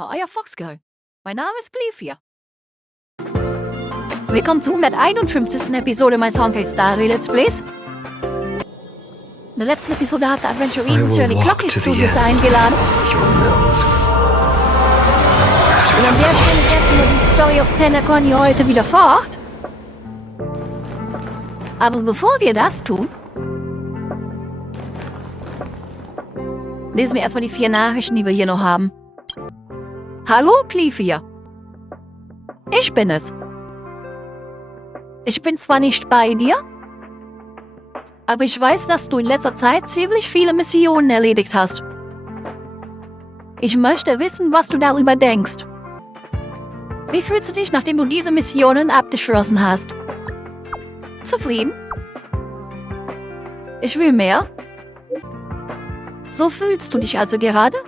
Hallo, euer Foxgirl. Mein Name ist Plifia. Willkommen zur 151. Episode meines Honkai Story Let's Plays. In der letzten Episode hat Adventure Eden Shirley Clocky Studios eingeladen. Und an der Stelle setzen wir die Story of Penacony heute wieder fort. Aber bevor wir das tun, lesen wir erstmal die 4 Nachrichten, die wir hier noch haben. Hallo, Plifia. Ich bin es. Ich bin zwar nicht bei dir, aber ich weiß, dass du in letzter Zeit ziemlich viele Missionen erledigt hast. Ich möchte wissen, was du darüber denkst. Wie fühlst du dich, nachdem du diese Missionen abgeschlossen hast? Zufrieden? Ich will mehr. So fühlst du dich also gerade?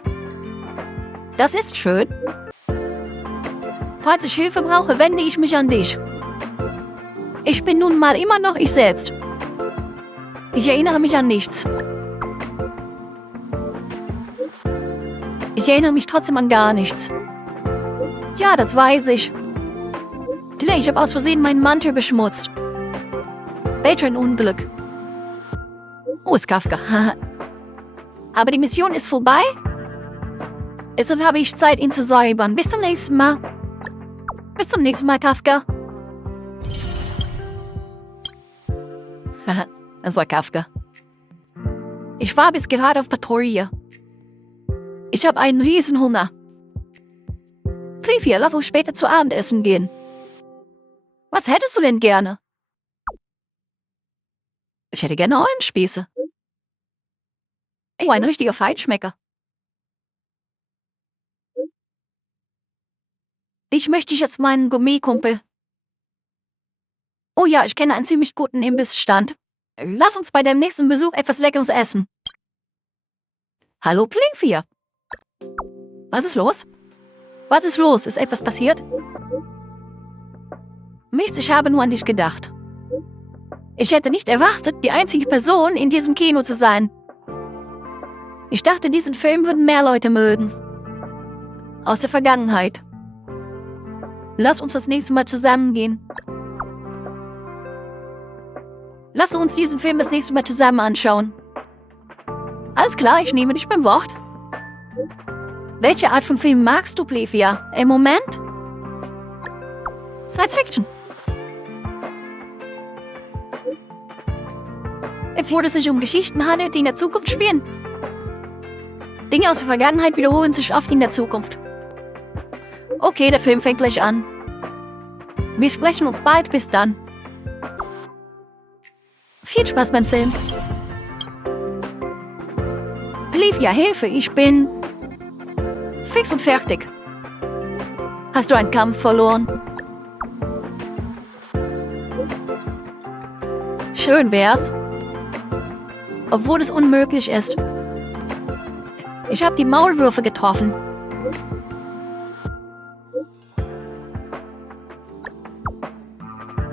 Das ist schön. Falls ich Hilfe brauche, wende ich mich an dich. Ich bin nun mal immer noch ich selbst. Ich erinnere mich an nichts. Ich erinnere mich trotzdem an gar nichts. Ja, das weiß ich. Ich habe aus Versehen meinen Mantel beschmutzt. Welch ein Unglück. Oh, ist Kafka. Aber die Mission ist vorbei. Deshalb habe ich Zeit, ihn zu säubern. Bis zum nächsten Mal. Bis zum nächsten Mal, Kafka. Das war Kafka. Ich war bis gerade auf Patrouille. Ich habe einen Riesenhunger. Plifia, lass uns später zu Abendessen gehen. Was hättest du denn gerne? Ich hätte gerne Eulenspieße. Oh, ein richtiger Feinschmecker. Dich möchte ich jetzt meinen Gourmet-Kumpel. Oh ja, ich kenne einen ziemlich guten Imbissstand. Lass uns bei deinem nächsten Besuch etwas Leckeres essen. Hallo, Plifia. Was ist los? Was ist los? Ist etwas passiert? Nichts, ich habe nur an dich gedacht. Ich hätte nicht erwartet, die einzige Person in diesem Kino zu sein. Ich dachte, diesen Film würden mehr Leute mögen. Aus der Vergangenheit. Lass uns das nächste Mal zusammengehen. Lass uns diesen Film das nächste Mal zusammen anschauen. Alles klar, ich nehme dich beim Wort. Welche Art von Film magst du, Plifia? Im Moment? Science Fiction. Obwohl es sich um Geschichten handelt, die in der Zukunft spielen. Dinge aus der Vergangenheit wiederholen sich oft in der Zukunft. Okay, der Film fängt gleich an. Wir sprechen uns bald, bis dann. Viel Spaß beim Film. Plifia, Hilfe, ich bin fix und fertig. Hast du einen Kampf verloren? Schön wär's. Obwohl es unmöglich ist. Ich habe die Maulwürfe getroffen.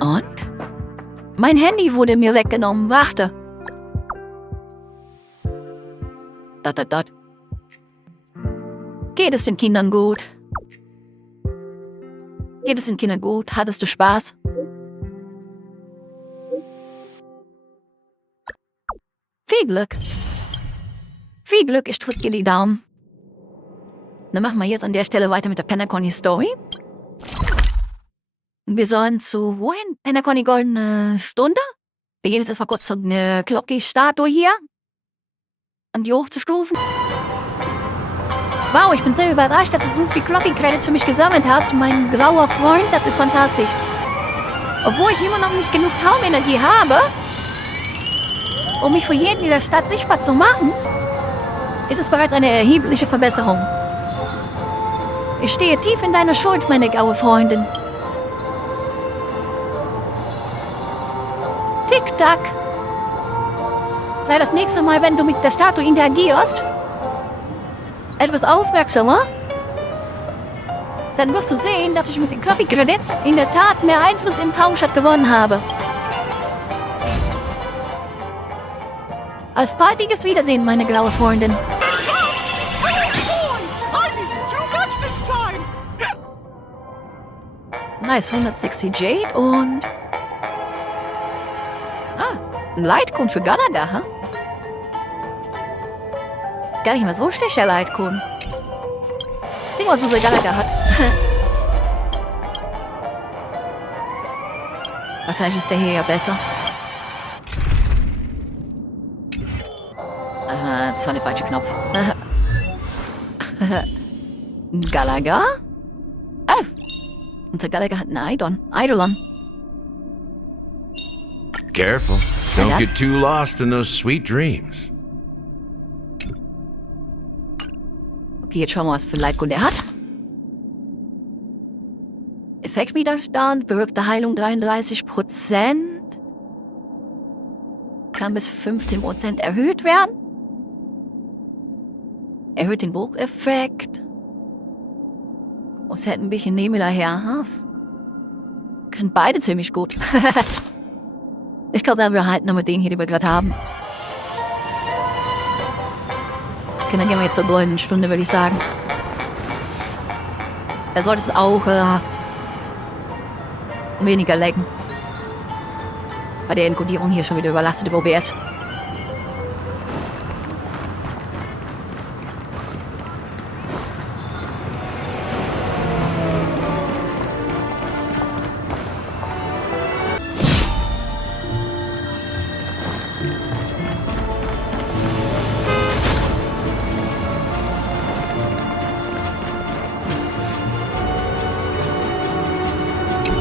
Und? Mein Handy wurde mir weggenommen. Warte. Dat. Geht es den Kindern gut? Geht es den Kindern gut? Hattest du Spaß? Viel Glück. Viel Glück, ich drücke dir die Daumen. Dann machen wir jetzt an der Stelle weiter mit der Penacony Story. Wir sollen zu wohin? Penacony Goldene Stunde? Wir gehen jetzt erstmal kurz zur Clocky-Statue hier. Um die hochzustufen. Wow, ich bin sehr überrascht, dass du so viel Clocky-Credits für mich gesammelt hast. Mein grauer Freund, das ist fantastisch. Obwohl ich immer noch nicht genug Traumenergie habe, um mich für jeden in der Stadt sichtbar zu machen, ist es bereits eine erhebliche Verbesserung. Ich stehe tief in deiner Schuld, meine graue Freundin. Tick-Tack. Sei das nächste Mal, wenn du mit der Statue interagierst, etwas aufmerksamer. Dann wirst du sehen, dass ich mit den Copy-Credits in der Tat mehr Einfluss im Tauschstadt gewonnen habe. Auf baldiges Wiedersehen, meine graue Freundin. I need too much this time! Nice, 160 Jade und... ein Leitcode für Galaga, ha? Gar nicht mal so schlecht, der Leitcode. Ding, was unser Galaga hat. Aber vielleicht ist der hier ja besser. Das war der falsche Knopf. Galaga? Oh! Unser Galaga hat einen Eidolon. Careful. Don't get too lost in those sweet dreams. Okay, jetzt schauen wir, was für Leitcode er hat. Effektwiderstand, bewirkte Heilung 33%. Kann bis 15% erhöht werden. Erhöht den Brucheffekt. Uns hält ein bisschen Nebel daher. Können beide ziemlich gut. Ich glaube, wir halten nur mit denen hier, die wir gerade haben. Okay, dann gehen wir jetzt zur goldenen Stunde, würde ich sagen. Da sollte es auch weniger lecken. Bei der Enkodierung hier ist schon wieder überlastet im OBS.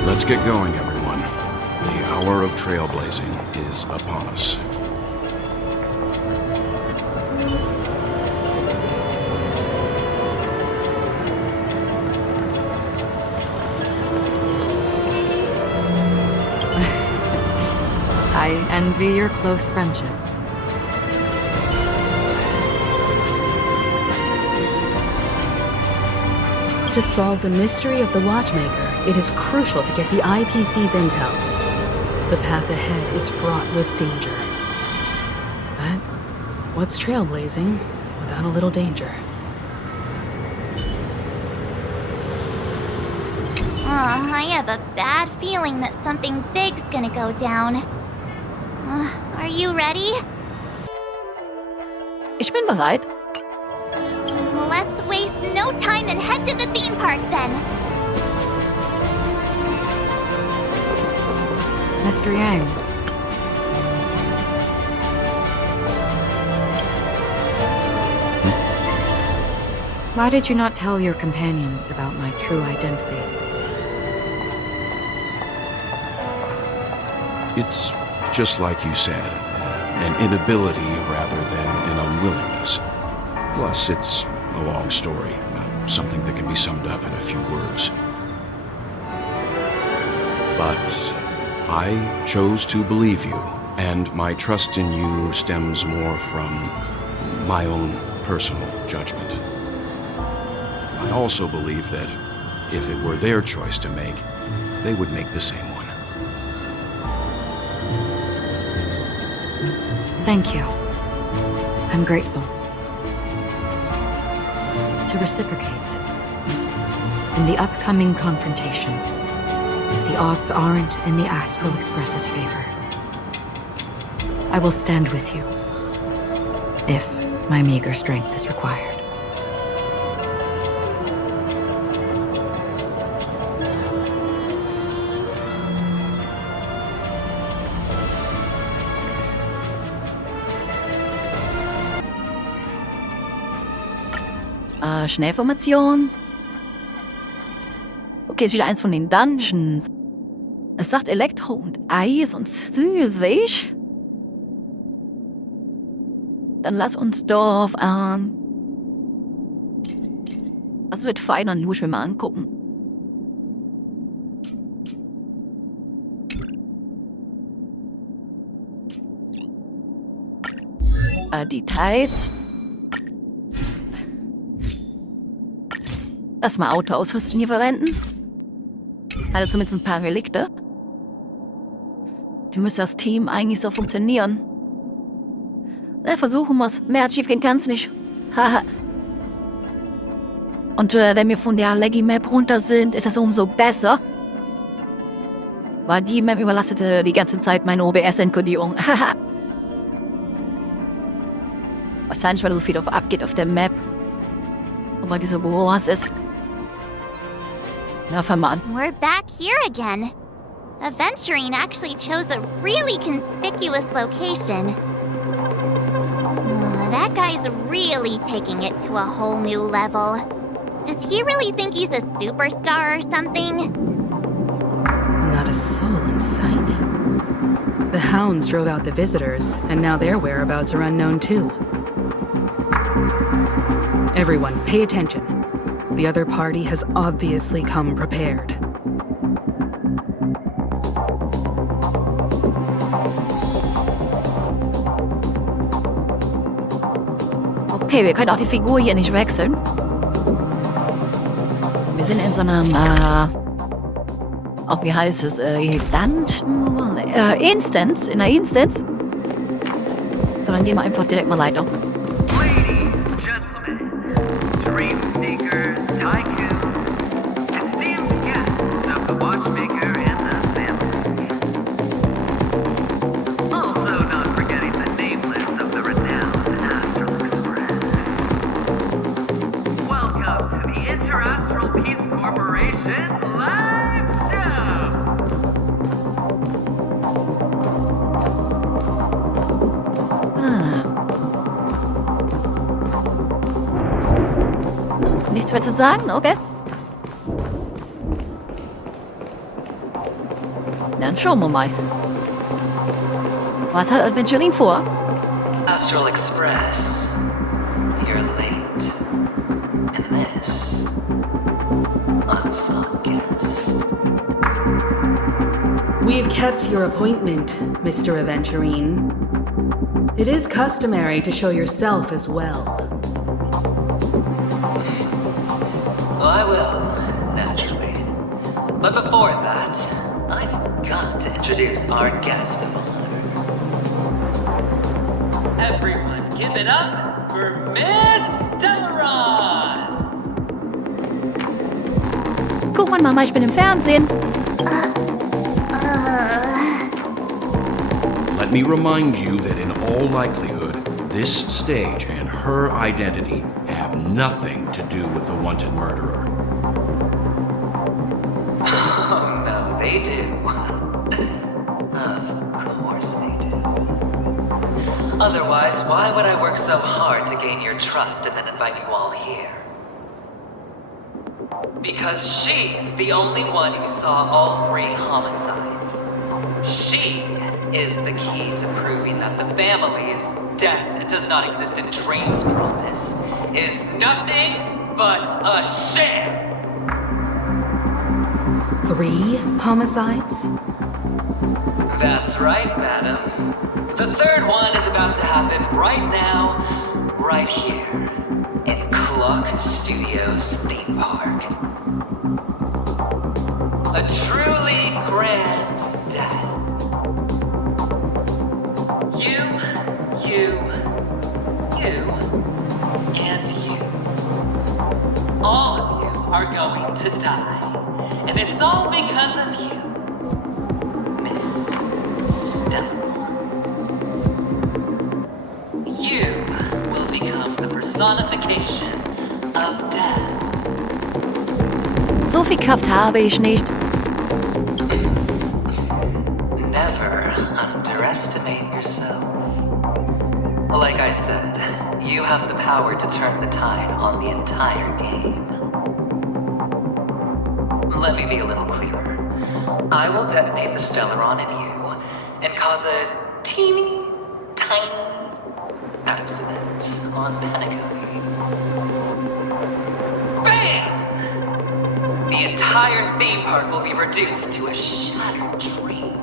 Let's get going, everyone. The hour of trailblazing is upon us. I envy your close friendships. To solve the mystery of the Watchmaker, it is crucial to get the IPC's intel. The path ahead is fraught with danger. But what's trailblazing without a little danger? I have a bad feeling that something big's gonna go down. Are you ready? Ich bin bereit. Let's waste no time and head to the theme park then. Mr. Yang. Why did you not tell your companions about my true identity? It's just like you said, an inability rather than an unwillingness. Plus, it's a long story, not something that can be summed up in a few words. But I chose to believe you, and my trust in you stems more from my own personal judgment. I also believe that if it were their choice to make, they would make the same one. Thank you. I'm grateful. To reciprocate. In the upcoming confrontation, if the odds aren't in the Astral Express's favor, I will stand with you, if my meager strength is required. Schnellformation. Okay, ist wieder eins von den Dungeons. Es sagt Elektro und Eis und physisch. Dann lass uns doch das wird feiner, muss ich mir mal angucken. Details. Lass mal Auto ausrüsten hier verwenden. Also zumindest ein paar Relikte. Wie müsste das Team eigentlich so funktionieren? Na, versuchen wir's. Mehr als schief gehen kann's nicht. Haha. Und wenn wir von der Leggy Map runter sind, ist das umso besser. War die Map überlastete die ganze Zeit meine OBS-Encodierung. Wahrscheinlich, weil so viel drauf abgeht auf der Map. Aber diese Boas ist. Na, Vermann. We're back here again. Aventurine actually chose a really conspicuous location. That guy's really taking it to a whole new level. Does he really think he's a superstar or something? Not a soul in sight. The hounds drove out the visitors, and now their whereabouts are unknown too. Everyone, pay attention. The other party has obviously come prepared. Okay, wir können auch die Figur hier nicht wechseln. Wir sind in so einem, wie heißt es, Dungeon? Instance, in einer Instance. So, dann gehen wir einfach direkt mal weiter. Ladies, gentlemen, dream seekers, tycoons, esteemed guests of the watchmaker and the family. Also not forgetting the nameless of the renowned Astral Express. Welcome to the Interastral Peace Corporation live show! Nichts mehr zu sagen? Okay. Dann schauen wir mal. Was hat Aventurine vor? Astral Express, you're late. And this, unsung guest. We've kept your appointment, Mr. Aventurine. It is customary to show yourself as well. I will, naturally. But before that, I've got to introduce our guest of honor. Everyone, give it up for Miss Delaron! Guck mal, Mama, ich bin im Fernsehen. Let me remind you that in all likelihood, this stage and her identity have nothing to do with the wanted murderer. Oh no, they do. Of course they do. Otherwise, why would I work so hard to gain your trust and then invite you all here? Because she's the only one who saw all 3 homicides. She is the key to proving that the family's death that does not exist in dreams promise is nothing but a sham! 3 homicides? That's right, madam. The 3rd one is about to happen right now, right here, in Clock Studios theme park. A truly grand death. You, and you. All of you are going to die. And it's all because of you, Miss Stella. You will become the personification of death. So viel Kraft habe ich nicht. Never underestimate yourself. Like I said, you have the power to turn the tide on the entire game. Let me be a little clearer. I will detonate the Stellaron in you and cause a teeny, tiny accident on Penacony. Bam! The entire theme park will be reduced to a shattered dream.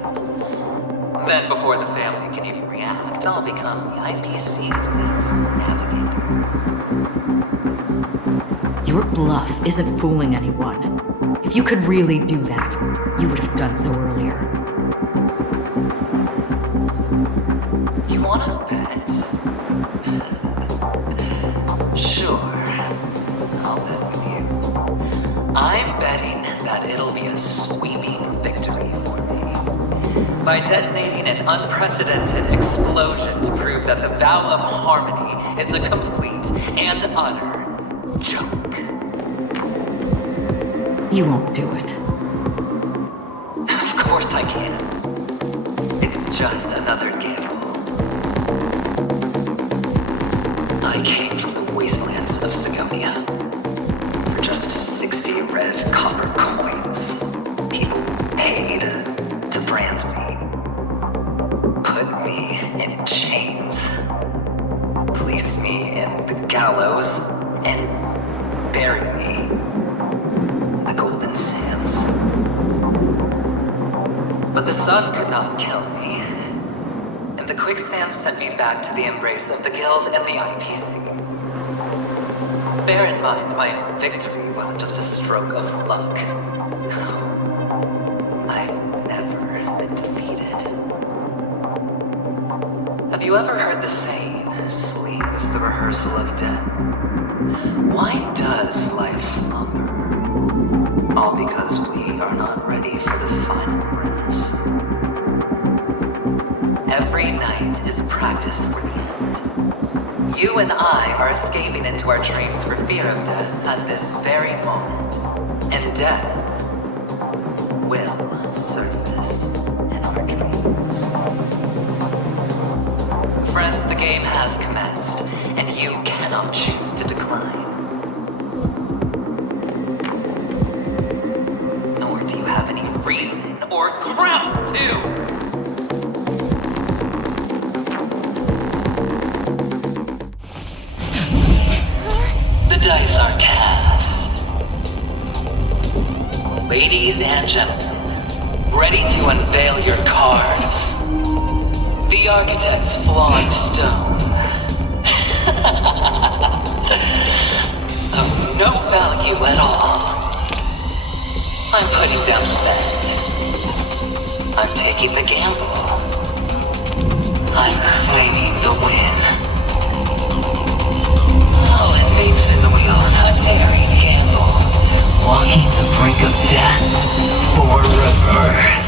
Then, before the family can even react, I'll become the IPC fleet's navigator. Your bluff isn't fooling anyone. If you could really do that, you would have done so earlier. You wanna bet? Sure. I'll bet with you. I I'm betting that it'll be a sweeping victory for me. By detonating an unprecedented explosion to prove that the vow of harmony is a complete and utter joke. You won't do it. Of course I can. It's just another gamble. I came from the wastelands of Sigonia. For just 60 red copper coins, people paid to brand me. Put me in chains. Place me in the gallows and bury me in the golden sands. But the sun could not kill me, and the quicksand sent me back to the embrace of the Guild and the IPC. Bear in mind, my victory wasn't just a stroke of luck. I've never been defeated. Have you ever heard the saying, sleep is the rehearsal of death? Why does life slumber? All because we are not ready for the final rest. Every night is practice for the end. You and I are escaping into our dreams for fear of death at this very moment. And death will surface in our dreams. Friends, the game has commenced, and you cannot choose to decline. Nor do you have any reason or grounds to! The dice are cast. Ladies and gentlemen, ready to unveil your cards. The architect's flawed stone. Of no value at all. I'm putting down the bet. I'm taking the gamble. I'm claiming the win. All inmates spin the wheel, a daring gamble. Walking the brink of death for rebirth.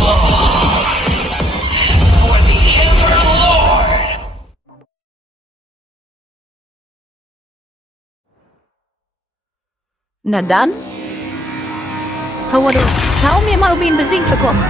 Oh, for the Emperor Lord! Na dann, schau mir mal, ob ich ihn besiegt bekomme.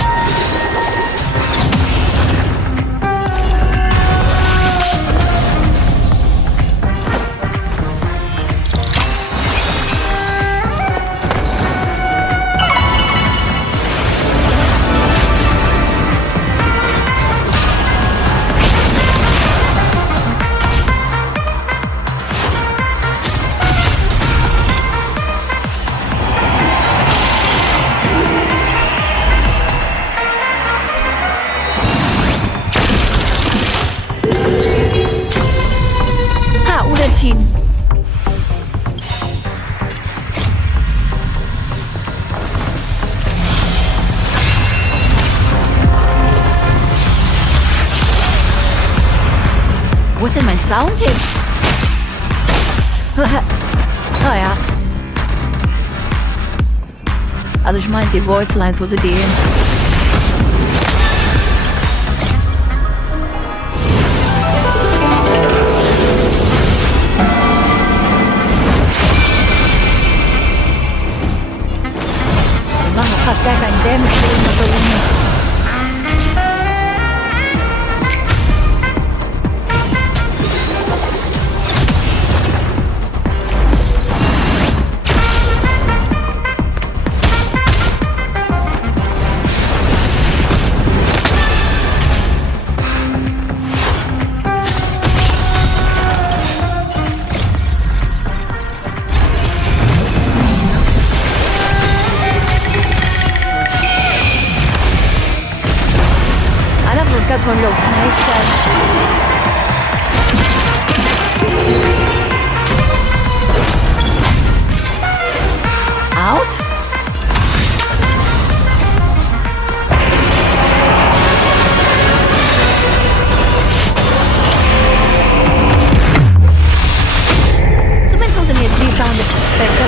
Wo ist denn mein Sound hin? Oh ja. Also ich meine, die Voice Lines, wo sie die hin? Wir machen doch fast gar keinen Damage oder so. That's one real nice out. Zumindest funktioniert die Soundeffekte.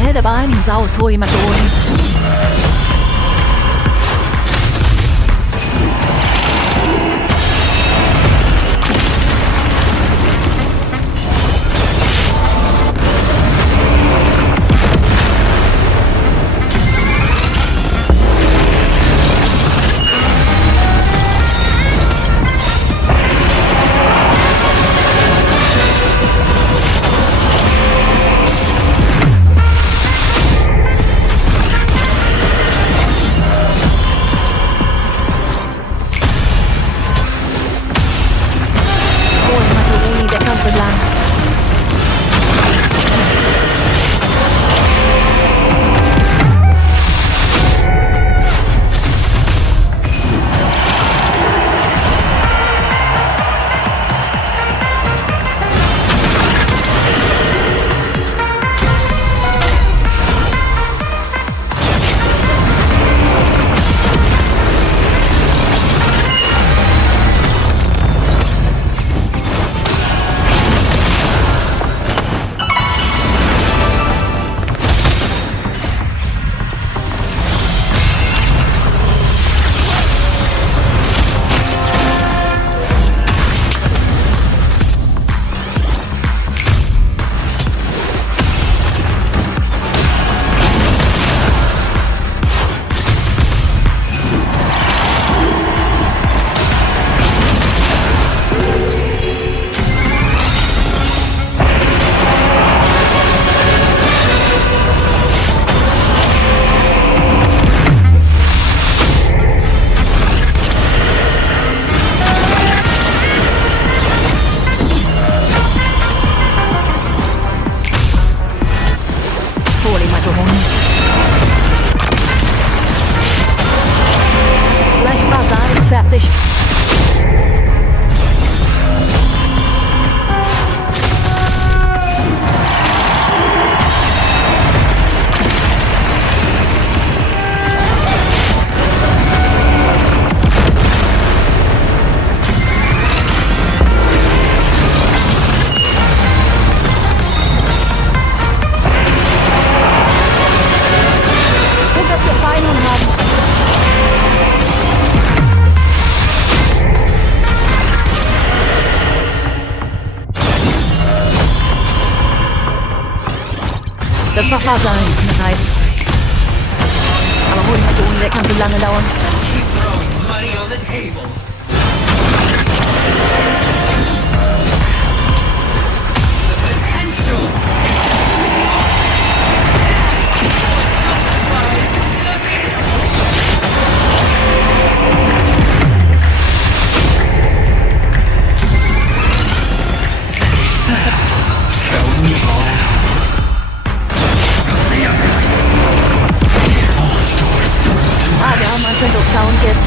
hätte aber einiges aus, hoi Macaroni. Fertig. Gut, dass wir Feinung haben. Das war Phase 1 mit Eis. Aber hol mal Ton, der kann so lange dauern. Keep throwing money on the table. The potential. Wir haben einen Windows Sound jetzt.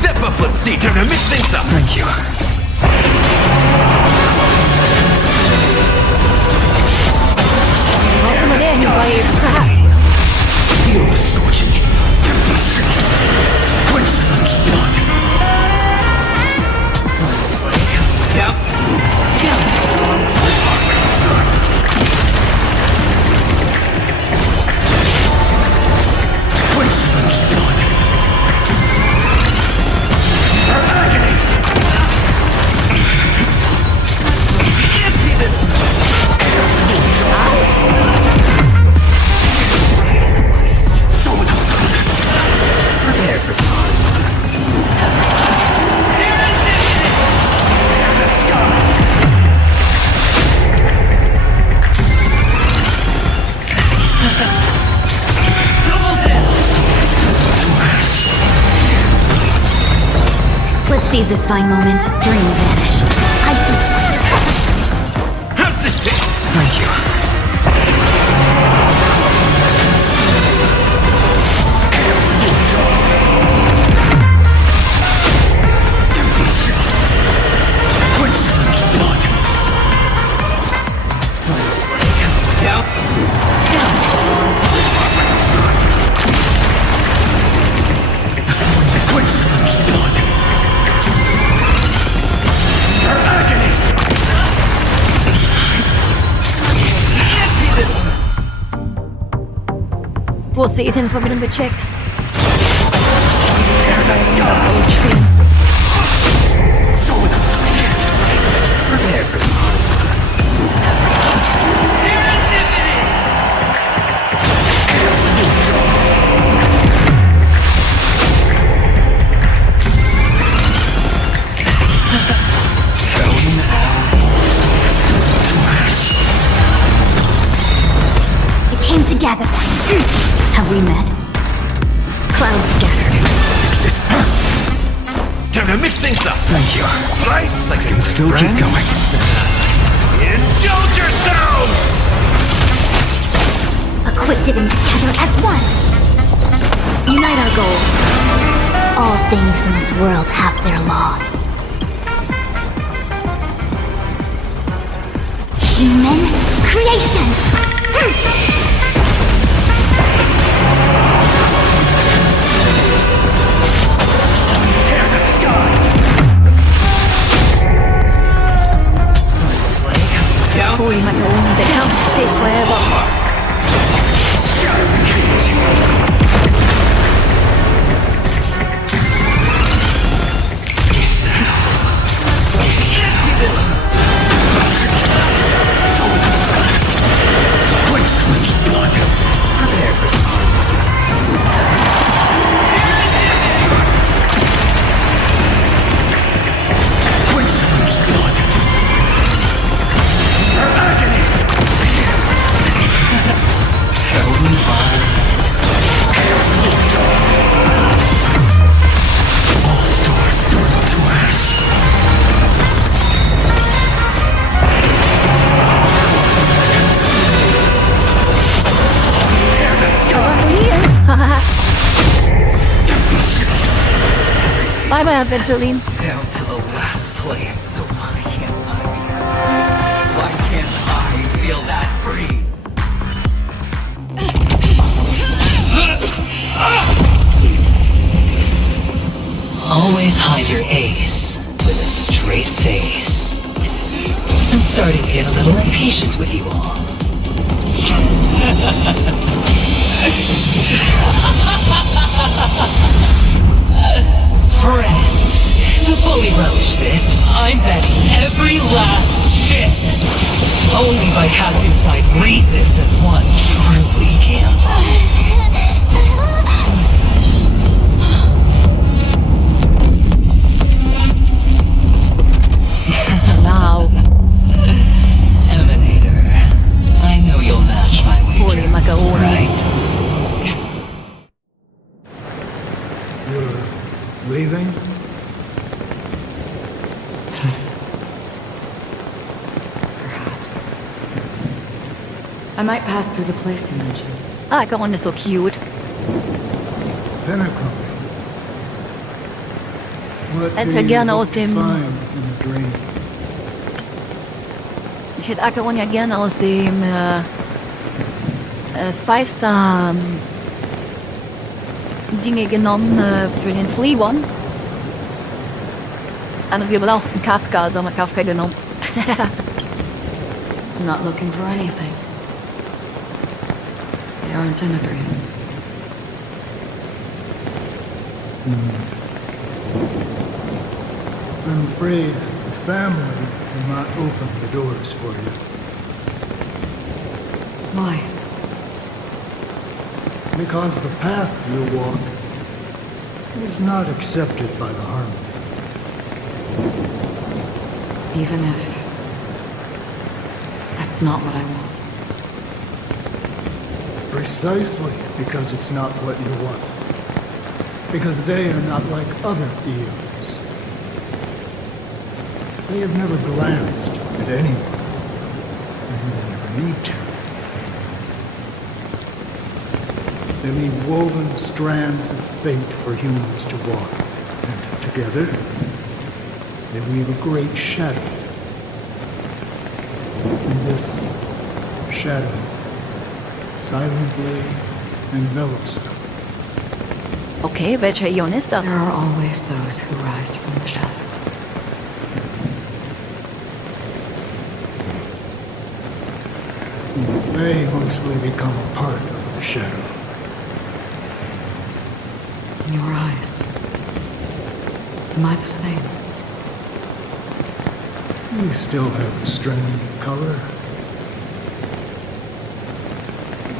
Step up, let's see. Time to mix things up. Thank you. Warum immer der hinweis? Feel the scorching. Empty shell. Quench the blood. Yep. Quench the blood. Her agony. Empty this. So without substance. Prepare for spawn. Tear the sky. Double dip. To ash. Let's seize this fine moment. Dream vanished. I see. How's this taste? Thank you. Empty shell. Quench the blood. Down. Quench the blood. Her agony. Empty this. kurz die Internetverbindung gecheckt. So without subjects. Prepare for some Came together. Have we met? Clouds scattered. exist. Time to mix things up. Thank you. Nice. I can still keep going. Indulge yourselves! Equipped and together as one. Unite our goal. All things in this world have their laws. Human creations. Tear the sky. Holy macaroni, the count takes forever. Shatter the cage. Is that all? So without subjects. Quench the leaky blood. Prepare for some quench the leaky blood. Her agony. Held in fire. All stars burn to ash. Tear the sky. Empty shell. Bye bye, Adventureline. Down to the last plane, so why can't I be happy? Why can't I feel that free? Always hide your ace with a straight face. I'm starting to get a little impatient with you all. Friends, to fully relish this, I'm betting every last chip. Only by casting aside reason does one truly gamble. Now, Emanator, I know you'll match my wager. holy macaroni. Right? You're leaving? Perhaps. I might pass through the place you mentioned. Ah, Garon ist so cute. Pinnacle. What Als do wir you gerne hope aus to dem- find within a dream? Ich hätte Acheron ja gerne aus dem Five-Star Dinge genommen für den Flea One. Und wir haben auch einen Kafka, also haben wir Kafka genommen. I'm not looking for anything. They aren't in a dream. I'm afraid the family will not open the doors for you. Why? Because the path you walk is not accepted by the Harmony. Even if that's not what I want. Precisely because it's not what you want. Because they are not like other eons. They have never glanced at anyone. And they never need to. They leave woven strands of fate for humans to walk. And together, they weave a great shadow. And this shadow silently envelops them. Okay, welcher Ion ist das? There are always those who rise from the shadows. They mostly become a part of the shadow. in your eyes. Am I the same? You still have a strand of color.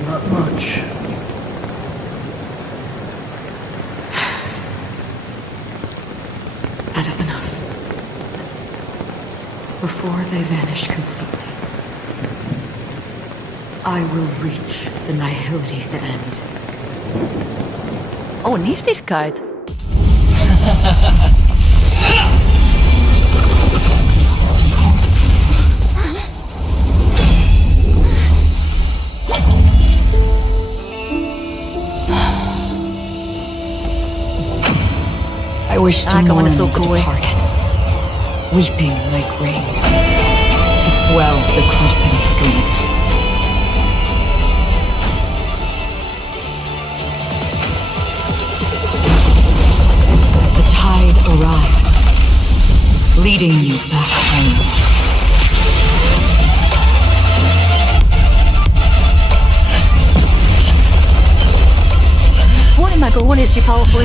Not much. That is enough. Before they vanish completely, I will reach the Nihility's end. Oh, Nichtigkeit. I wish to Come on, mourn it's so the cool. departed, weeping like rain, to swell the crossing stream. As the tide arrives, leading you back home. Holy macaroni, is she powerful?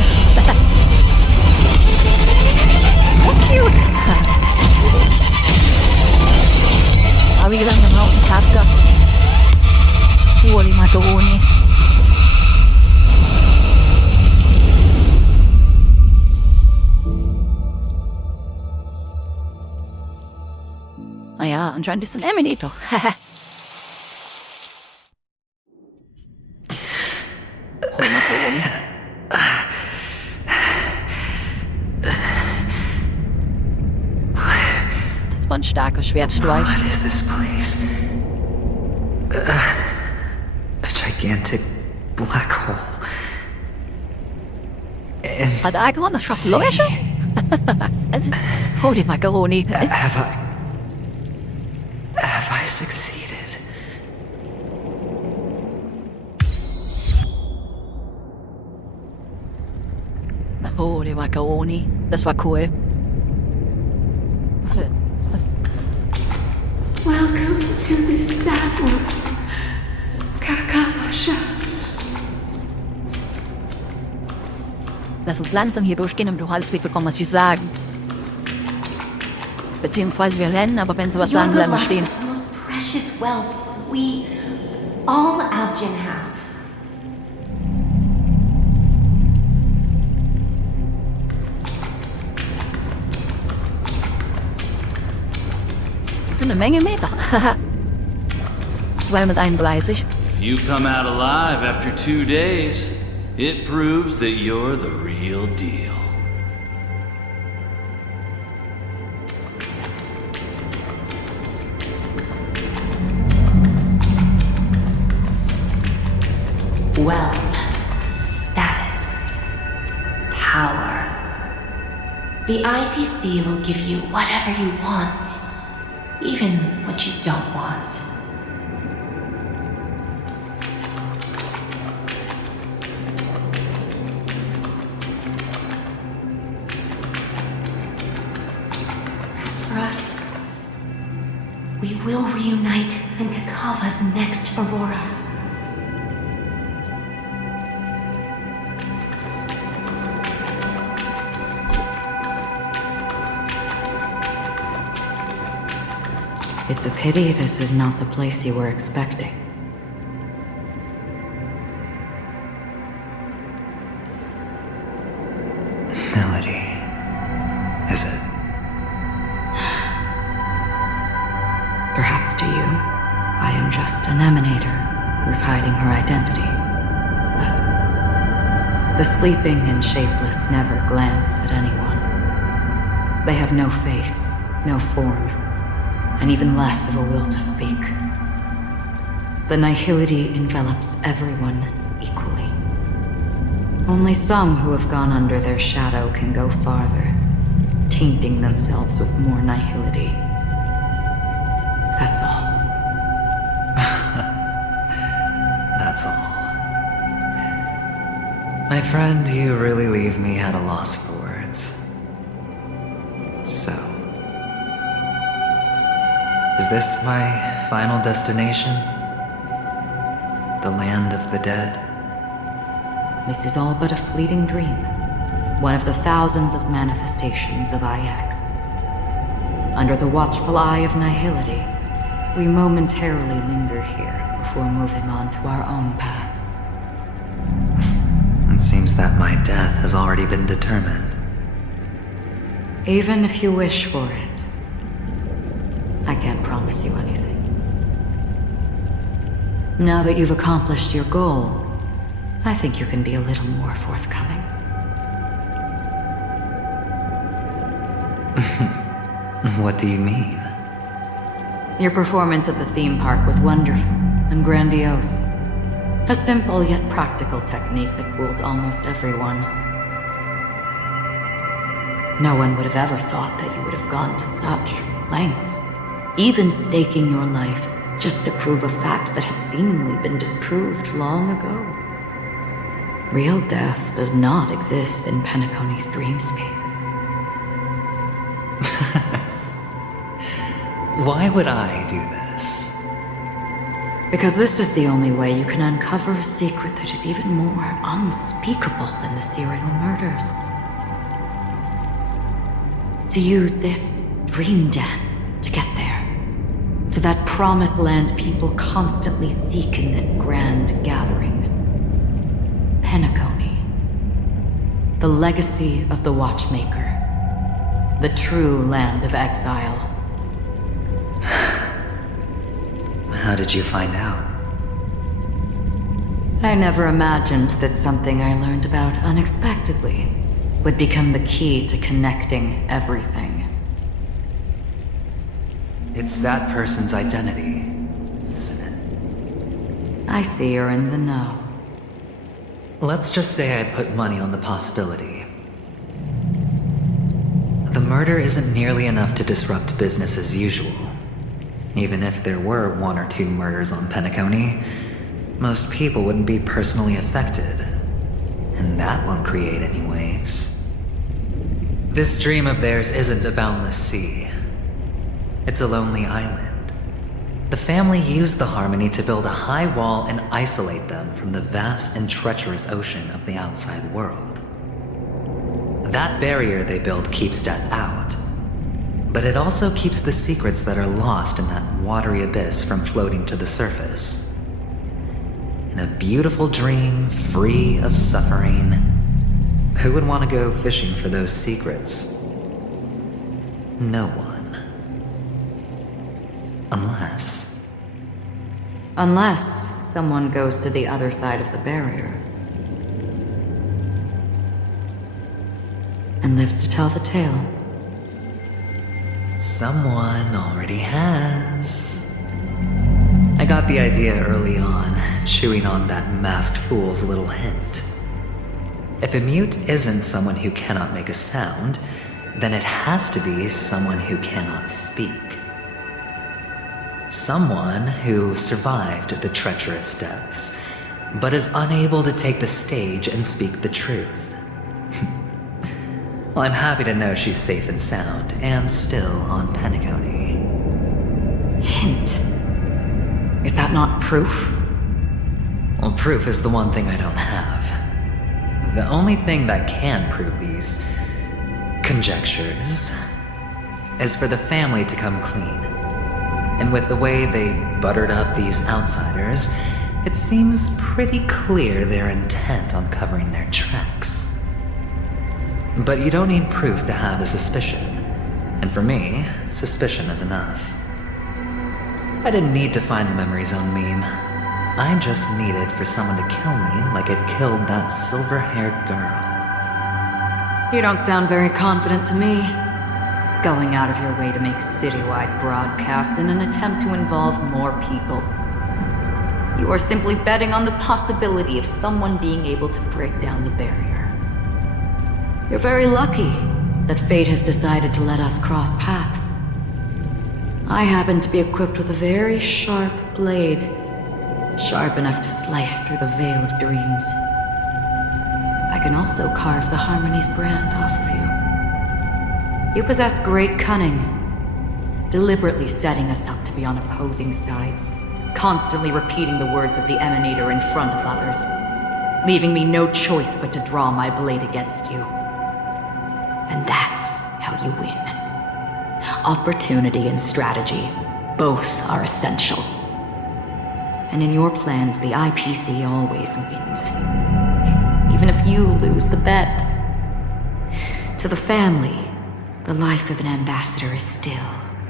Oh, cute! Are we getting them out in Kafka? Holy macaroni. Ah ja, anscheinend ist ein Emanator. Holy macaroni. Das war ein starker Schwertstreich. What is this place? A gigantic black hole. And Hat er gewonnen, das schafft Leute? Holy macaroni. have I succeeded? Holy macaroni. Das war cool. Welcome to this sad world, Kakavasha. Lass uns langsam hier durchgehen, damit du alles mitbekommen, was wir sagen. Beziehungsweise wir rennen, aber wenn sie was sagen, bleiben wir stehen. Is the most precious wealth we, all Avgin, have. Das sind eine Menge Meter. 231. If you come out alive after 2 days, it proves that you're the real deal. Wealth, status, power. The IPC will give you whatever you want, even what you don't want. As for us, we will reunite in Kakava's next Aurora. It's a pity this is not the place you were expecting. Melody. Is it? Perhaps to you, I am just an emanator who's hiding her identity. The sleeping and shapeless never glance at anyone. They have no face, no form, and even less of a will to speak. The nihility envelops everyone equally. Only some who have gone under their shadow can go farther, tainting themselves with more nihility. That's all. That's all. My friend, you really leave me at a loss for words. So, is this my final destination? The land of the dead? This is all but a fleeting dream. one of the thousands of manifestations of IX. Under the watchful eye of nihility, we momentarily linger here before moving on to our own paths. It seems that my death has already been determined. Even if you wish for it, I can't promise you anything. Now that you've accomplished your goal, I think you can be a little more forthcoming. What do you mean? Your performance at the theme park was wonderful and grandiose. A simple yet practical technique that fooled almost everyone. No one would have ever thought that you would have gone to such lengths, even staking your life just to prove a fact that had seemingly been disproved long ago. Real death does not exist in Penacony's dreamscape. Why would I do this? Because this is the only way you can uncover a secret that is even more unspeakable than the serial murders. To use this dream death to get there. To that promised land people constantly seek in this grand gathering. Penacony. The legacy of the Watchmaker. The true land of exile. How did you find out? I never imagined that something I learned about unexpectedly would become the key to connecting everything. It's that person's identity, isn't it? I see you're in the know. Let's just say I put money on the possibility. The murder isn't nearly enough to disrupt business as usual. Even if there were 1 or 2 murders on Penacony, most people wouldn't be personally affected. And that won't create any waves. This dream of theirs isn't a boundless sea. It's a lonely island. The family used the Harmony to build a high wall and isolate them from the vast and treacherous ocean of the outside world. That barrier they built keeps death out. But it also keeps the secrets that are lost in that watery abyss from floating to the surface. In a beautiful dream, free of suffering, who would want to go fishing for those secrets? No one. Unless someone goes to the other side of the barrier. And lives to tell the tale. Someone already has. I got the idea early on, chewing on that masked fool's little hint. If a mute isn't someone who cannot make a sound, then it has to be someone who cannot speak. Someone who survived the treacherous depths, but is unable to take the stage and speak the truth. Well, I'm happy to know she's safe and sound, and still on Penacony. Hint. Is that not proof? Well, proof is the one thing I don't have. The only thing that can prove these conjectures is for the family to come clean. And with the way they buttered up these outsiders, it seems pretty clear they're intent on covering their tracks. But you don't need proof to have a suspicion. And for me, suspicion is enough. I didn't need to find the memory zone meme. I just needed for someone to kill me like it killed that silver-haired girl. You don't sound very confident to me. Going out of your way to make citywide broadcasts in an attempt to involve more people. You are simply betting on the possibility of someone being able to break down the barrier. You're very lucky that fate has decided to let us cross paths. I happen to be equipped with a very sharp blade, sharp enough to slice through the veil of dreams. I can also carve the Harmony's brand off of you. You possess great cunning, deliberately setting us up to be on opposing sides, constantly repeating the words of the Emanator in front of others, leaving me no choice but to draw my blade against you. And that's how you win. Opportunity and strategy, both are essential. And in your plans, the IPC always wins. Even if you lose the bet. To the family, the life of an ambassador is still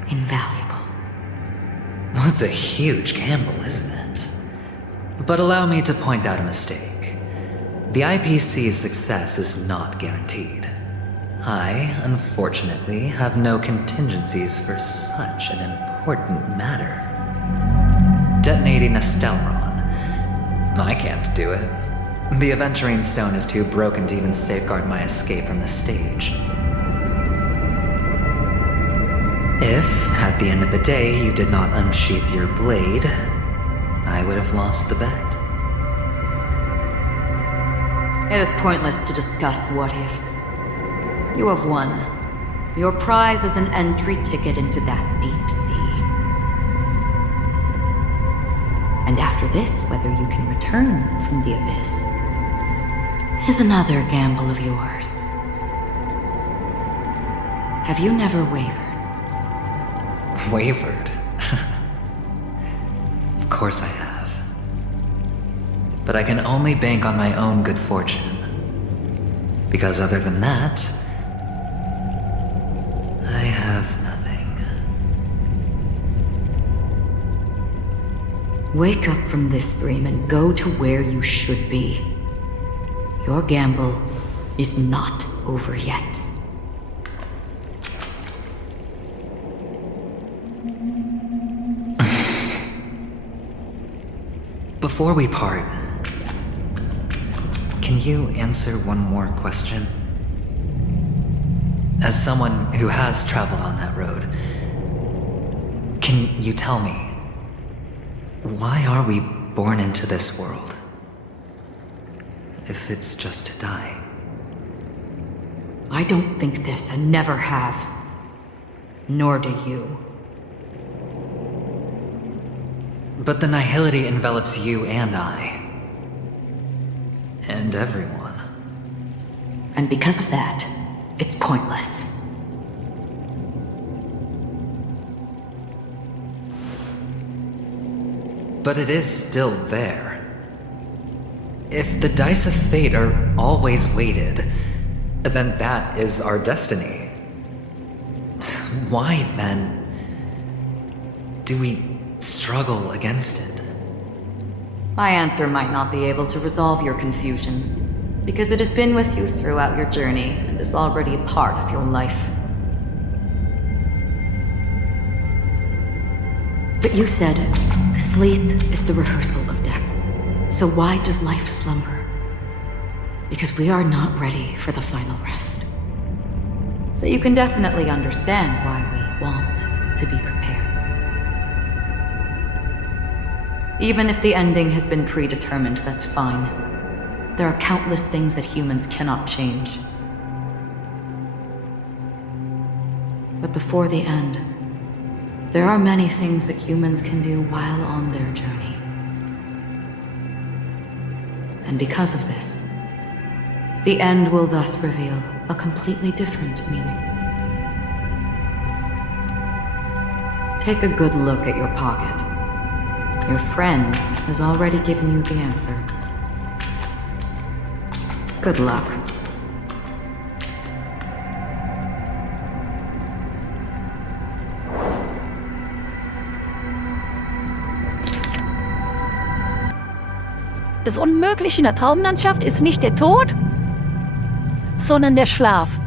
invaluable. Well, it's a huge gamble, isn't it? But allow me to point out a mistake. The IPC's success is not guaranteed. I, unfortunately, have no contingencies for such an important matter. Detonating a Stelron. I can't do it. The Aventurine Stone is too broken to even safeguard my escape from the stage. If, at the end of the day, you did not unsheath your blade, I would have lost the bet. It is pointless to discuss what-ifs. You have won. Your prize is an entry ticket into that deep sea. And after this, whether you can return from the abyss is another gamble of yours. Have you never wavered? Wavered? Of course I have. But I can only bank on my own good fortune. Because other than that, I have nothing. Wake up from this dream and go to where you should be. Your gamble is not over yet. Before we part, can you answer one more question? As someone who has traveled on that road, can you tell me, why are we born into this world? If it's just to die. I don't think this and never have. Nor do you. But the nihility envelops you and I. And everyone. And because of that, it's pointless. But it is still there. If the dice of fate are always weighted, then that is our destiny. Why, then, do we struggle against it? My answer might not be able to resolve your confusion, because it has been with you throughout your journey and is already a part of your life. But you said, sleep is the rehearsal of death. So why does life slumber? Because we are not ready for the final rest. So you can definitely understand why we want to be prepared. Even if the ending has been predetermined, that's fine. There are countless things that humans cannot change. But before the end, there are many things that humans can do while on their journey. And because of this, the end will thus reveal a completely different meaning. Take a good look at your pocket. Your friend has already given you the answer. Good luck. Das Unmögliche in der Traumlandschaft ist nicht der Tod, sondern der Schlaf.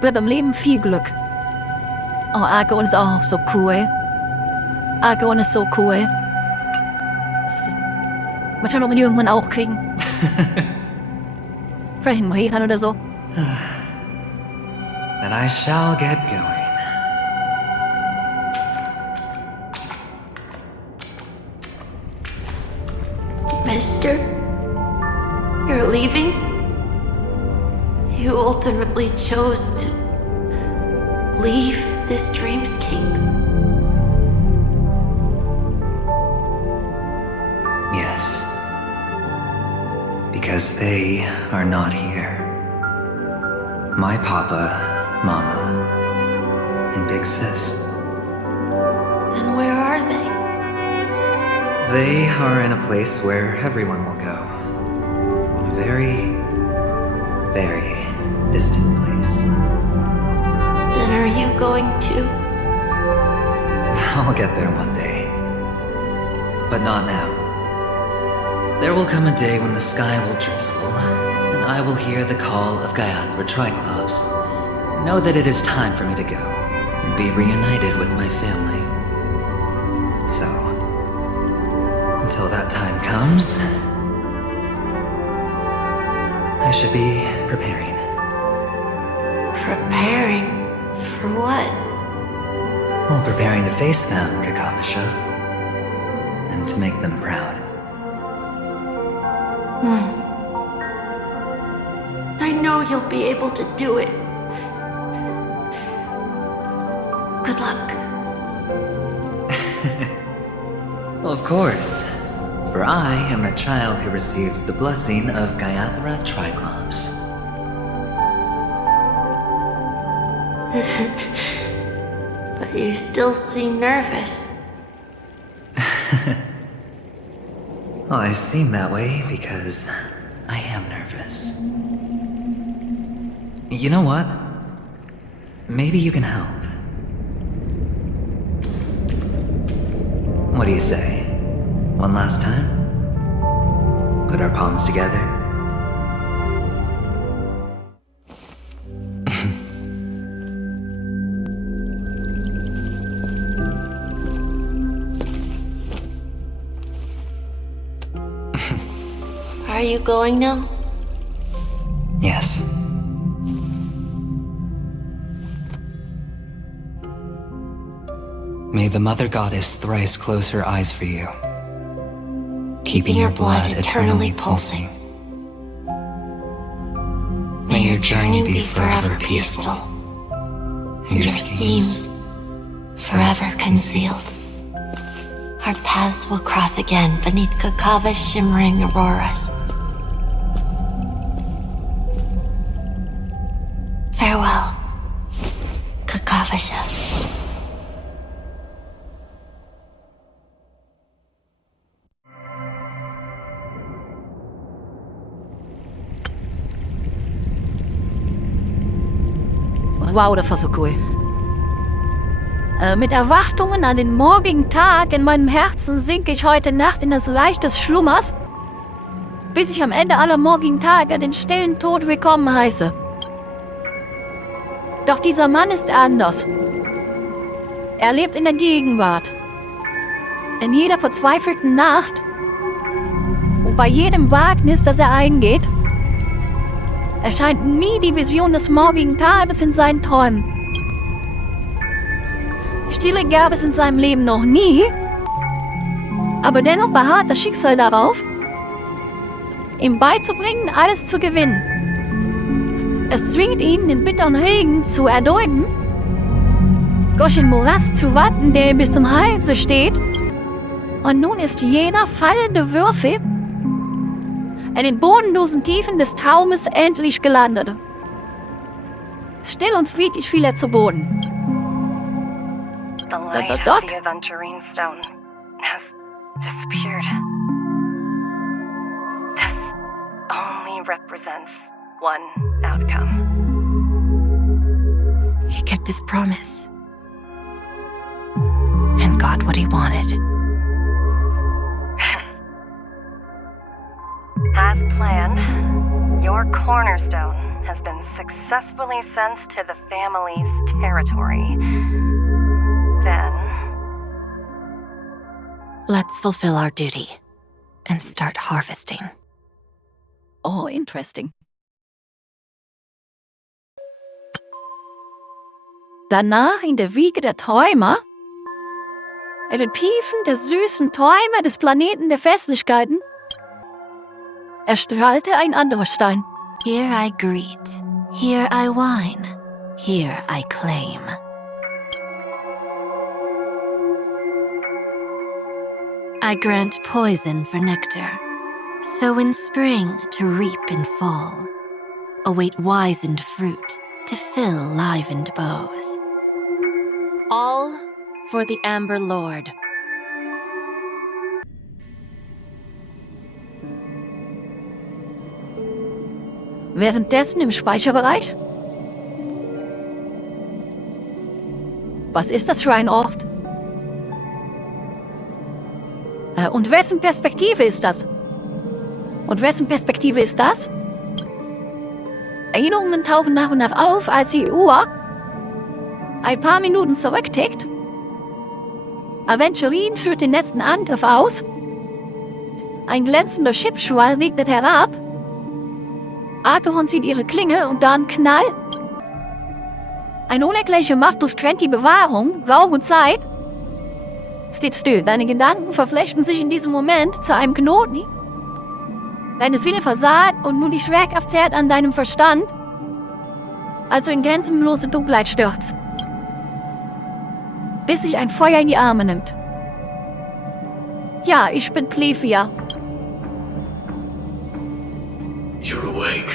Bleib im Leben viel Glück. Oh, Argon ist auch so cool. Argon ist so cool. Man kann man irgendwann auch kriegen. Vielleicht ein Mohikan oder so. Then I shall get going. Mister? You're leaving? You ultimately chose to leave this dreamscape. Yes. Because they are not here. My papa, mama, and big sis. Then where are they? They are in a place where everyone will go. A very, very distant place. Then are you going to? I'll get there one day. But not now. There will come a day when the sky will drizzle, and I will hear the call of Gaiathra Triclops, and know that it is time for me to go, and be reunited with my family. So, until that time comes, I should be preparing. Preparing? For what? Well, preparing to face them, Kakavasha. And to make them proud. I know you'll be able to do it. Good luck. Well, of course. For I am the child who received the blessing of Gaiathra Triclops. But you still seem nervous. Well, I seem that way because I am nervous. You know what? Maybe you can help. What do you say? One last time? Put our palms together? Are you going now? Yes. May the Mother Goddess thrice close her eyes for you, keeping your blood eternally pulsing. May your journey be forever peaceful, and your schemes forever concealed. Our paths will cross again beneath Kakava's shimmering auroras. Farewell, Kakavasha. Wow, das war so cool. Mit Erwartungen an den morgigen Tag in meinem Herzen sinke ich heute Nacht in das Reich des Schlummers, bis ich am Ende aller morgigen Tage den stillen Tod willkommen heiße. Doch dieser Mann ist anders. Er lebt in der Gegenwart. In jeder verzweifelten Nacht und bei jedem Wagnis, das er eingeht, erscheint mir die Vision des morgigen Tages in seinen Träumen. Stille gab es in seinem Leben noch nie, aber dennoch beharrt das Schicksal darauf, ihm beizubringen, alles zu gewinnen. Es zwingt ihn, den bitteren Regen zu erdulden, durch den Morast zu warten, der ihm bis zum Halse steht, und nun ist jeder fallende Würfel in den bodenlosen Tiefen des Taumes endlich gelandet. Still und friedlich fiel er zu Boden. The light of the Aventurine Stone has disappeared. This only represents one outcome. He kept his promise. And got what he wanted. As planned, your cornerstone has been successfully sent to the family's territory. Then, let's fulfill our duty and start harvesting. Oh, interesting. Danach in der Wiege der Träumer, in den Tiefen der süßen Träume des Planeten der Festlichkeiten, erstrahlte ein anderer Stein. Here I greet, here I whine, here I claim. I grant poison for nectar, sow in spring to reap in fall. Await wizened fruit to fill livened bows. All for the Amber Lord. Währenddessen im Speicherbereich? Was ist das für ein Ort? Und wessen Perspektive ist das? Und wessen Perspektive ist das? Erinnerungen tauchen nach und nach auf, als die Uhr ein paar Minuten zurücktickt. Aventurine führt den letzten Angriff aus. Ein glänzender Schiffsschwall regnet herab. Archeron zieht ihre Klinge und dann Knall. Eine unerklärliche Macht durchtrennt die Bewahrung, Raum und Zeit. Steht still, deine Gedanken verflechten sich in diesem Moment zu einem Knoten. Deine Sinne versagt und nur die Schwerkraft zerrt an deinem Verstand, als du in grenzenlose Dunkelheit stürzt. Bis sich ein Feuer in die Arme nimmt. Ja, ich bin Plifia. You're awake.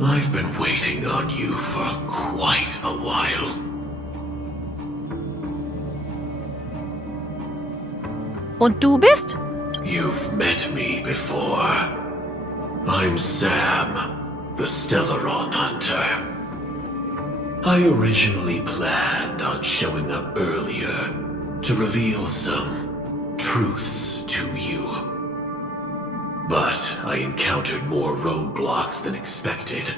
I've been waiting on you for quite a while. Und du bist? You've met me before. I'm Sam, the Stellaron Hunter. I originally planned on showing up earlier to reveal some truths to you. But I encountered more roadblocks than expected.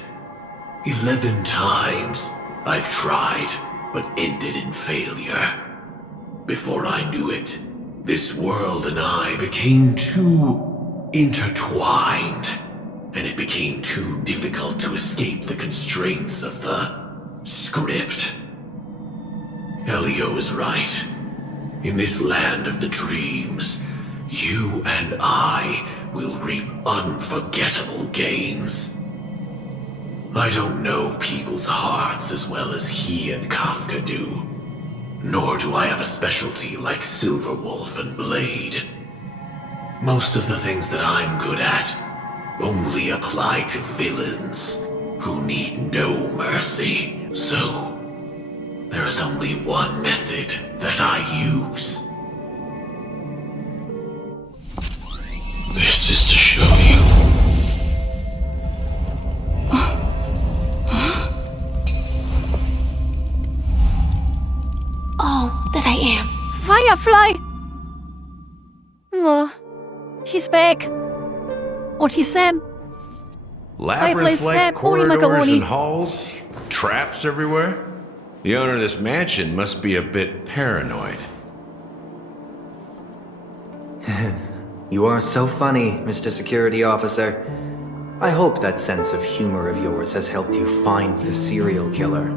11 times I've tried, but ended in failure. Before I knew it, this world and I became too intertwined, and it became too difficult to escape the constraints of the script. Elio is right. In this land of the dreams, you and I will reap unforgettable gains. I don't know people's hearts as well as he and Kafka do. Nor do I have a specialty like Silverwolf and Blade. Most of the things that I'm good at only apply to villains who need no mercy. So, there is only one method that I use. This is to show you. All that I am. Firefly! Oh, she's back. Und he's Sam. Labyrinth-like corridors macaroni. and halls, traps everywhere. The owner of this mansion must be a bit paranoid. You are so funny, Mr. Security Officer. I hope that sense of humor of yours has helped you find the serial killer.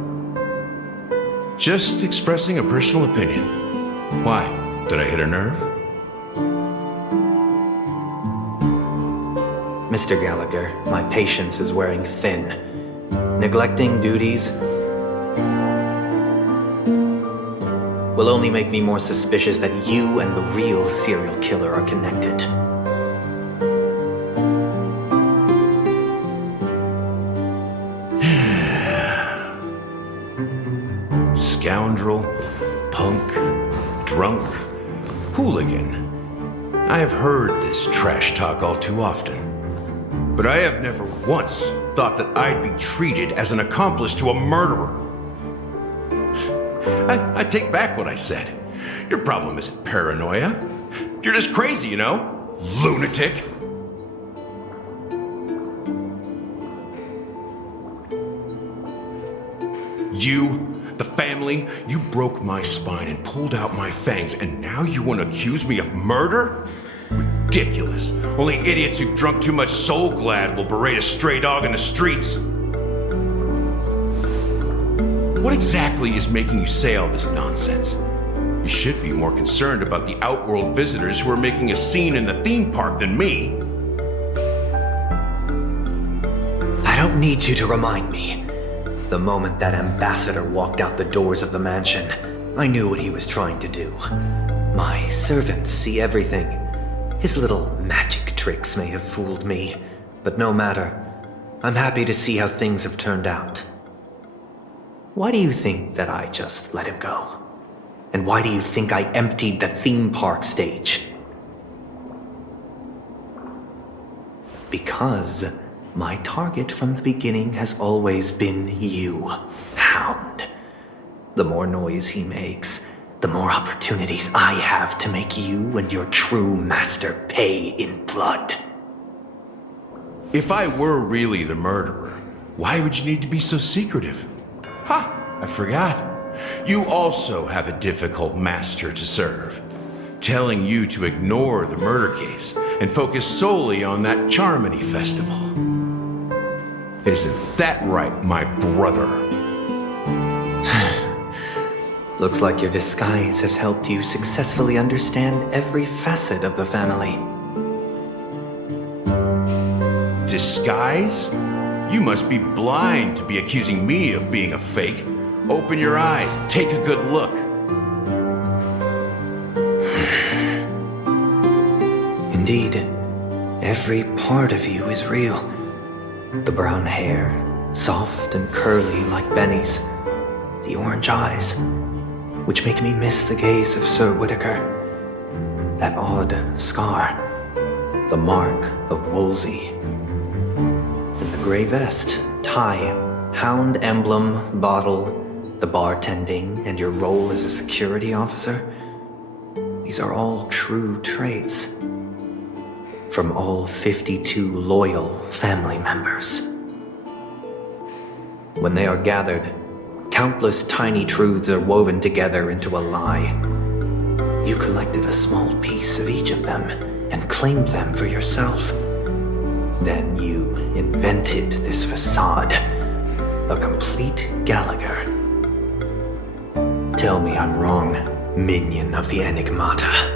Just expressing a personal opinion. Why? Did I hit a nerve? Mr. Gallagher, my patience is wearing thin. Neglecting duties will only make me more suspicious that you and the real serial killer are connected. Scoundrel, punk, drunk, hooligan. I have heard this trash talk all too often. But I have never once thought that I'd be treated as an accomplice to a murderer. I take back what I said. Your problem isn't paranoia. You're just crazy, you know? Lunatic. You, the family, you broke my spine and pulled out my fangs, and now you want to accuse me of murder? Ridiculous. Only idiots who've drunk too much Soul Glad will berate a stray dog in the streets. What exactly is making you say all this nonsense? You should be more concerned about the Outworld visitors who are making a scene in the theme park than me. I don't need you to remind me. The moment that ambassador walked out the doors of the mansion, I knew what he was trying to do. My servants see everything. His little magic tricks may have fooled me, but no matter. I'm happy to see how things have turned out. Why do you think that I just let him go? And why do you think I emptied the theme park stage? Because my target from the beginning has always been you, Hound. The more noise he makes, the more opportunities I have to make you and your true master pay in blood. If I were really the murderer, why would you need to be so secretive? Ha! I forgot. You also have a difficult master to serve, telling you to ignore the murder case and focus solely on that Charmony festival. Isn't that right, my brother? Looks like your disguise has helped you successfully understand every facet of the family. Disguise? You must be blind to be accusing me of being a fake. Open your eyes, take a good look. Indeed, every part of you is real. The brown hair, soft and curly like Benny's. The orange eyes, which make me miss the gaze of Sir Whitaker. That odd scar, the mark of Wolsey. And the gray vest, tie, hound emblem, bottle, the bartending, and your role as a security officer. These are all true traits. From all 52 loyal family members. When they are gathered, countless tiny truths are woven together into a lie. You collected a small piece of each of them and claimed them for yourself. Then you invented this facade, a complete Gallagher. Tell me I'm wrong, minion of the Enigmata.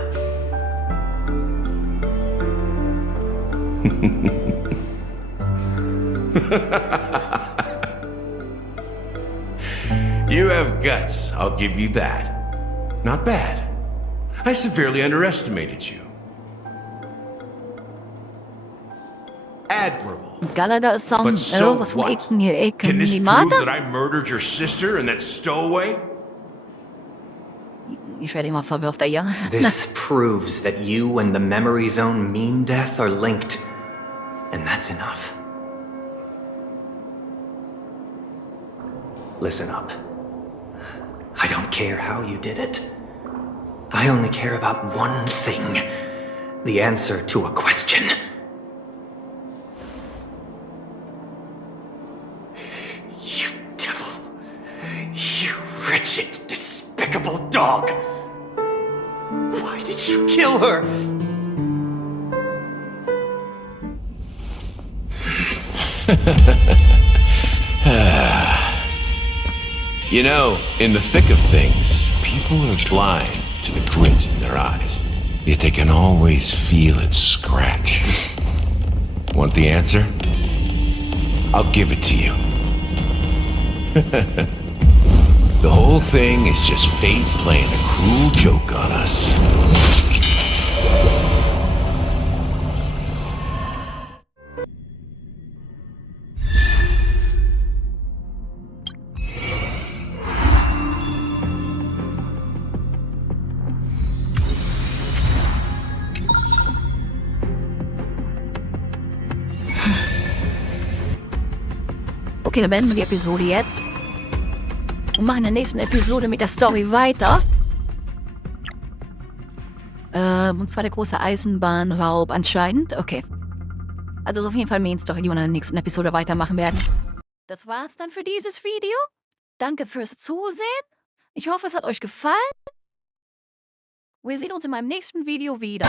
You have guts, I'll give you that. Not bad. I severely underestimated you. Admirable. Gallagher som But so was from what? Eken hier, Eken Can this die prove Mata? that I murdered your sister and that stowaway? Ich werde immer verwirrter, ja. This proves that you and the Memory Zone meme death are linked. And that's enough. Listen up. I don't care how you did it. I only care about one thing. The answer to a question. You devil. You wretched, despicable dog. Why did you kill her? You know, in the thick of things, people are blind to the glint in their eyes. Yet they can always feel it scratch. Want the answer? I'll give it to you. The whole thing is just fate playing a cruel joke on us. Okay, dann beenden wir die Episode jetzt. Und machen in der nächsten Episode mit der Story weiter. Und zwar der große Eisenbahnraub anscheinend. Okay. Also ist auf jeden Fall Main Story, die wir in der nächsten Episode weitermachen werden. Das war's dann für dieses Video. Danke fürs Zusehen. Ich hoffe, es hat euch gefallen. Wir sehen uns in meinem nächsten Video wieder.